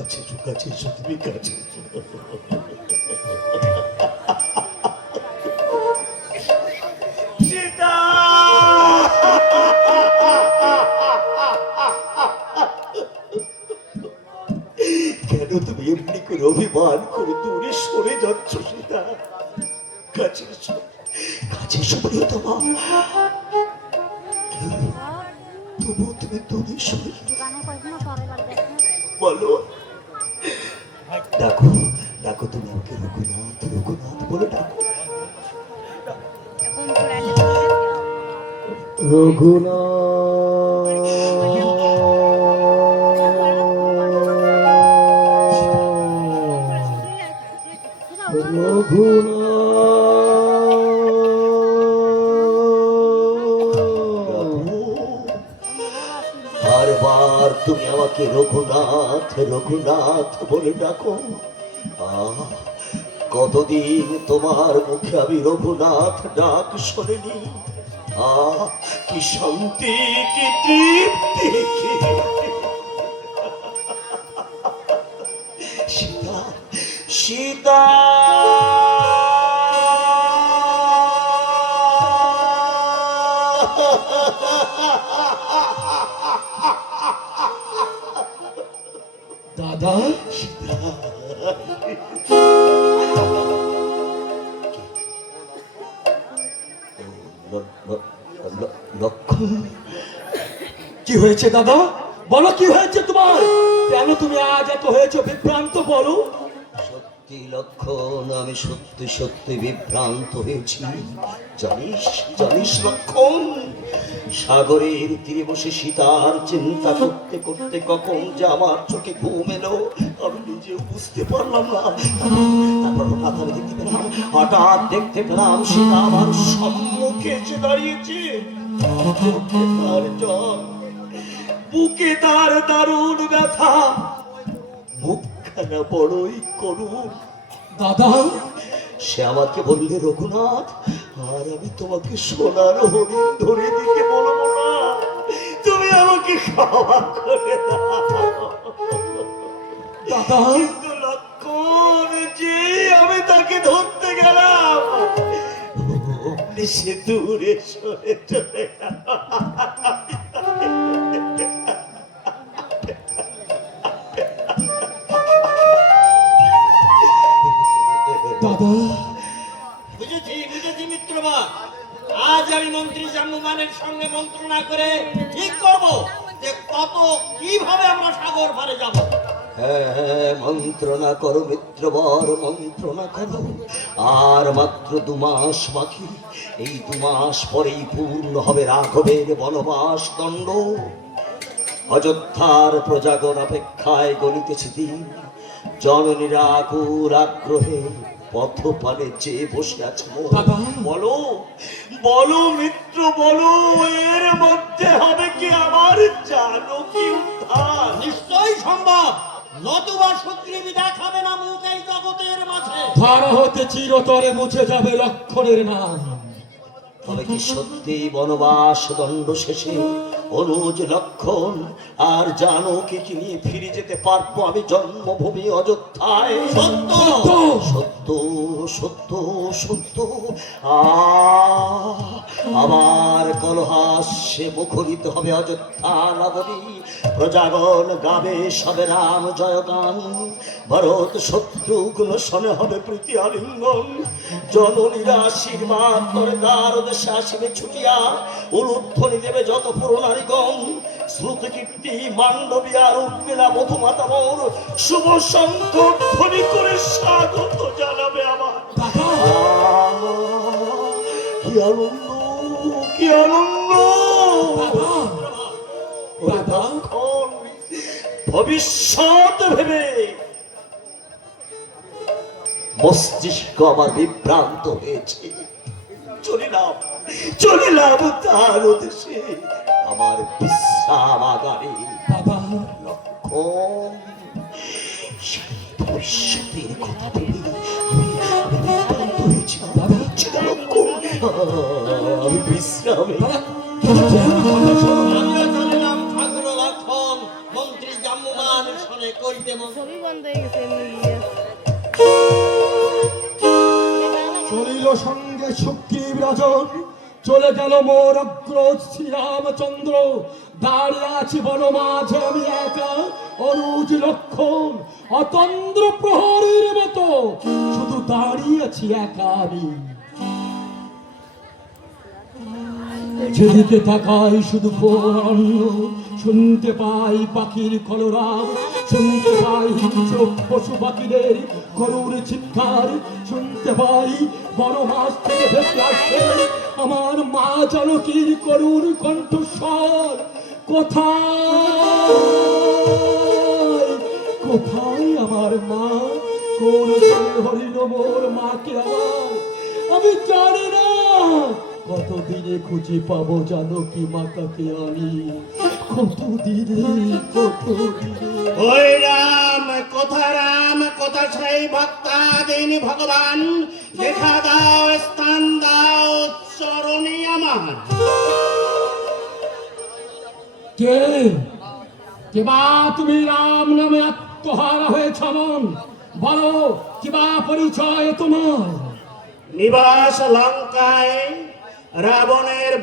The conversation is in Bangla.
কাছে এসো, তুমি কাছে এসো। সীতা! কেন তুমি এমনি করে অভিমান করে দূরে সরে যাচ্ছ সীতা? কাছে এসো, কাছে এসো প্রিয়তমা। তবু তুমি দূরে সরে বলো, ডাকো ডাকো, তুমি আমাকে রঘুনাথ রঘুনাথ বলে ডাকো। বারবার তুমি আমাকে রঘুনাথ রঘুনাথ বলে ডাকো। কতদিন তোমার মুখে আমি রঘুনাথ ডাক শোনেনি। কি শান্তি, কি তৃপ্তি। সীতা সীতা! দাদা, লক্ষণ, কি হয়েছে দাদা? বলো কি হয়েছে তোমার? কেন তুমি আজ এত হয়েছো বিভ্রান্ত? বলো। সত্যি লক্ষণ, আমি সত্যি সত্যি বিভ্রান্ত হয়েছি। জানিস জানিস লক্ষণ, সাগরের তীরে বসে সীতার চিন্তা করতে করতে কখন যে আমার চোখে ঘুম এলো আমি নিজেও বুঝতে পারলাম না। তারপর হঠাৎ আমি দেখতে পেলাম, হঠাৎ দেখতে পেলাম সীতা আমার সম্মুখে এসে দাঁড়িয়েছে। চোখে তার জল, বুকে তার দারুণ ব্যথা, মুখখানা বড়ই করুণ। দাদা, সে আমাকে বললে, রঘুনাথ, আর আমি তোমাকে সোনার হরিণ ধরে দিতে বলবো না, তুমি আমাকে ক্ষমা করে দাও। দাদা, কিন্তু লক্ষণ, যে আমি তাকে ধরতে গেলাম অমনি সে দূরে সরে চলে গেল। দাদা, বুঝেছি বুঝেছি মিত্রমা, আজ আমি মন্ত্রী জাম্বুমানের সঙ্গে মন্ত্রণা করে ঠিক করবো যে কত কিভাবে আমরা সাগর পারে যাব। হ্যাঁ, মন্ত্রণা করো মিত্রবর, মন্ত্রণা করো। আর মাত্র 2 মাস বাকি। এই 2 মাস পরেই পূর্ণ হবে রাঘবের বনবাস দণ্ড। অযোধ্যার প্রজাগণ অপেক্ষায় গলিতেছে দিন। জননীরা আকুল আগ্রহে পথপানে চেয়ে বসে আছে। দাদা, বলো বলো মিত্র, বলো, এর মধ্যে হবে কি আমার জানকী উদ্ধার? নিশ্চয়ই সম্ভব, নতুবা সুগ্রীবী দেখাবে না মুখ এই জগতের মাঝে। ধারা হতে চিরতরে মুছে যাবে লক্ষণের নাম। তবে কি সত্যি বনবাস দণ্ড শেষে অনুজ লক্ষণ আর জানকীকে নিয়ে ফিরে যেতে পারবো আমি জন্মভূমি অযোধ্যায়? সত্য সত্য সত্য সত্য। আবার কলহাস্যে মুখরিত হবে অযোধ্যা নগরী। প্রজাগণ গাবে সবে রাম জয়গান। ভরত শত্রুঘ্ন শনে হবে প্রীতি আলিঙ্গন। জননীরা আশীর্বাদ করে দ্বার দেশে আসিবে ছুটিয়া। উলুধ্বনি দেবে যত পুরনারীগণ। শ্রুতি কীর্তি মান্ডবী আর উঠবে না বধুমাতা মোর। শুভ শঙ্খ ধ্বনি করে স্বাগত জানাবে আমার। কি আনন্দ, কি আনন্দ! ভবিষ্যৎ ভেবে মস্তিষ্ক আমার বিভ্রান্ত হয়েছে। চলিলাম চলিলাম তার দেশে, আমার বিশ্রামাগারে। লক্ষণ, সেই ভবিষ্যতের কথা ভেবে আমি বিভ্রান্ত হয়েছি। আমি বিশ্রামে। আমিও চলিলাম ঠাকুর লক্ষণ, মন্ত্রী জাম্বুমান শোনে করি বাড়িতে মন ছবি বন্ধ হয়ে গেছে এমনি চলিল সঙ্গে সুগ্রীব রাজন, চলে গেল মোর অগ্রজ শ্রীরামচন্দ্র। দাঁড়িয়ে আছি বন মাঝে আমি একা, অনুজ লক্ষণ অতন্দ্র প্রহরীর মতো, শুধু দাঁড়িয়ে আছি একা আমি। যেদিকে তাকাই শুধু অরণ্য, শুনতে পাই পাখির কলরাব, শুনতে পাই হিংস্র পশু পাখিদের করুণ চিৎকার, শুনতে পাই বড় মাছ থেকে ভেসে আসে আমার মা জানকীর করুণ কণ্ঠস্বর। কোথায় কোথায় আমার মা, কোন হরিণ মোর মাকে আমার আমি জানি না। কতদিনে খুঁজে পাবো জানকী মাতাকে আমি, কতদিনে ওই রাম কথা সেই ভক্তাদিন ভগবান, দেখা দাও স্থান দাও চরণে আমার। কে কেবা তুমি রাম নামে আত্মহারা হয়েছ মন, বলো কিবা পরিচয় তোমার? নিবাস লঙ্কায় রাবণের